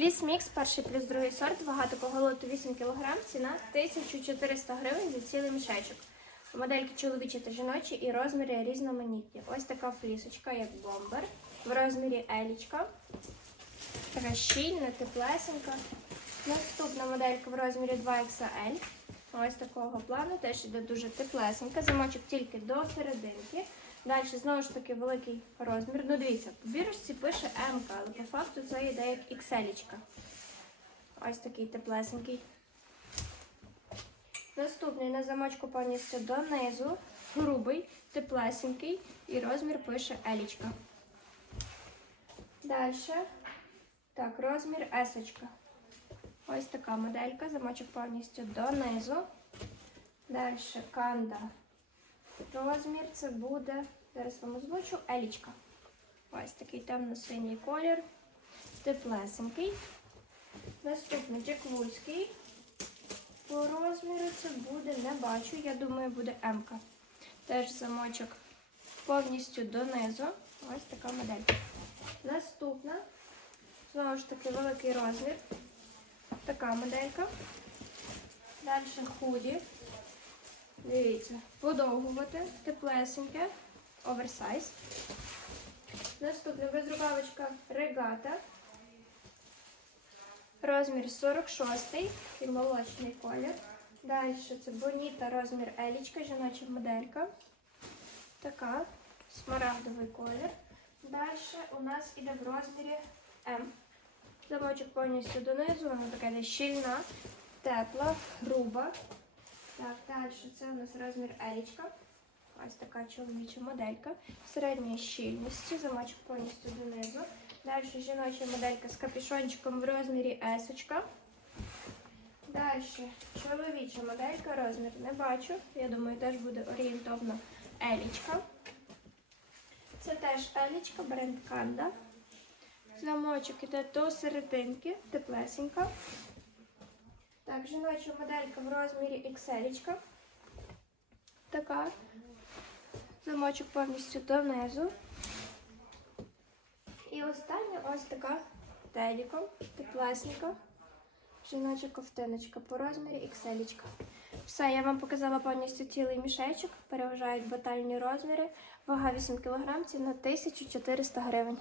Ліс мікс, перший плюс другий сорт, вага такого лоту 8 кг, ціна 1400 гривень за цілий мішечок. Модельки чоловічі та жіночі і розміри різноманітні. Ось така флісочка, як бомбер, в розмірі елічка. Така щільна, теплесенька. Наступна моделька в розмірі 2XL. Ось такого плану, теж іде дуже теплесенька. Замочок тільки до серединки. Далі знову ж таки великий розмір. Ну дивіться, по бірочці пише М, але по факту це йде як XL. Ось такий теплесенький. Наступний на замочку повністю донизу. Грубий, теплесенький і розмір пише Елічка. Далі. Так, розмір есочка. Ось така моделька, замочок повністю донизу. Далі канда. Розмір це буде, зараз вам озвучу, елічка. Ось такий темно-синій колір, теплесенький. Наступний джеквульський. По розміру це буде, не бачу, я думаю, буде М-ка. Теж замочок повністю донизу. Ось така модель. Наступна, знову ж таки, великий розмір. Така моделька. Далі худі. Дивіться, подовгувати, теплесеньке, оверсайз. Наступна безрукавочка регата. Розмір 46 і молочний колір. Далі це боніта розмір елічка, жіноча моделька. Така, смарагдовий колір. Далі у нас іде в розмірі М. Замочок повністю донизу, вона така щільна, тепла, груба. Так, далі це у нас розмір елічка. Ось така чоловіча моделька. Середньої щільності, замочок повністю донизу. Далі жіноча моделька з капюшончиком в розмірі есочка. Далі чоловіча моделька, розмір не бачу. Я думаю, теж буде орієнтовно елічка. Це теж елічка, бренд Канда. Замочок іде до серединки, теплесенька. Так, жіноча моделька в розмірі XL. Така. Замочок повністю донизу. І остання ось така теліком, теплесенька. Жіноча ковтиночка по розмірі XL. Все, я вам показала повністю цілий мішечок. Переважають батальні розміри. Вага 8 кг, ціна 1400 гривень.